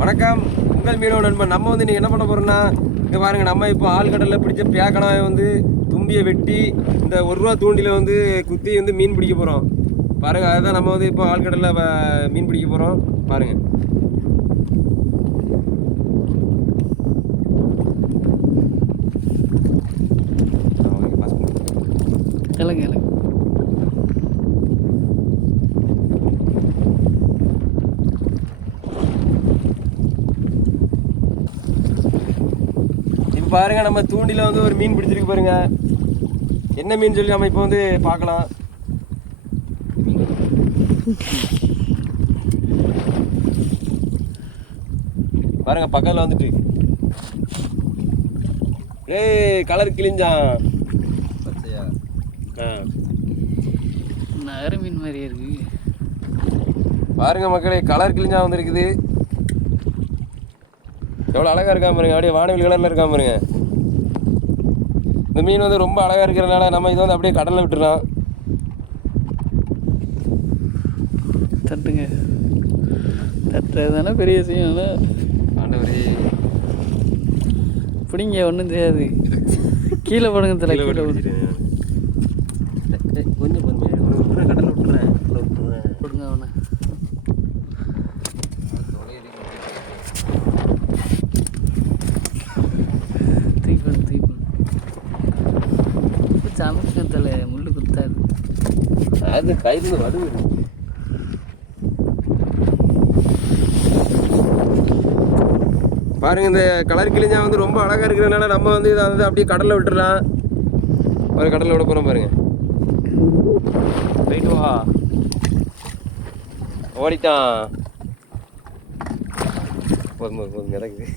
வணக்கம், உங்கள் மீனவ நண்பன். நம்ம வந்து நீங்கள் என்ன பண்ண போகிறோம்னா, இங்கே பாருங்கள், நம்ம இப்போ ஆழ்கடலில் பிடிச்ச பேக்கனாவை வந்து தும்பியை வெட்டி இந்த 1 ரூபா தூண்டில வந்து குத்தி வந்து மீன் பிடிக்க போகிறோம். பாருங்கள், அதுதான் நம்ம வந்து இப்போ ஆழ்கடலில் மீன் பிடிக்க போகிறோம். பாருங்கள். கேளுங்க கேளுங்க. இப்போ பாருங்க, நம்ம தூண்டில வந்து ஒரு மீன் பிடிச்சிருக்கு பாருங்க. என்ன மீன் சொல்லி நம்ம இப்போ வந்து பார்க்கலாம். பாருங்க, பக்கத்தில் வந்துட்டு கலர் கிழிஞ்சான். நகர மீன் மாதிரியே இருக்கு. பாருங்க மக்களே, கலர் கிழிஞ்சா வந்துருக்குது. எவ்வளோ அழகா இருக்கா பாருங்க, அப்படியே வானவில் கலர்ல இருக்கா பாருங்க. இந்த மீன் வந்து ரொம்ப அழகா இருக்கிறதுனால நம்ம இதை வந்து அப்படியே கடல்ல விட்டுறோம். தட்டுங்க, தட்டுறது தானே பெரிய விஷயம். ஆண்டவரே, பிடிங்க, ஒன்றும் தெரியாது. கீழே போடுங்க தலை, கீழே கொஞ்சம் கடல்ல விட்டுறேன். கொடுங்க அவனை. தீபன் தீபன் சமைச்சல முள்ளு குத்தாது. அது கைது வடுவு. பாருங்க, இந்த கலர் கிழிஞ்சா வந்து ரொம்ப அழகா இருக்கிறதுனால நம்ம வந்து இதை வந்து அப்படியே கடல்ல விட்டுறலாம். ஒரு கடல்ல விட போறோம் பாருங்க. போயிட்டு வா, ஓடிட்டான். போதும் போதும் போதும், மிதக்குது.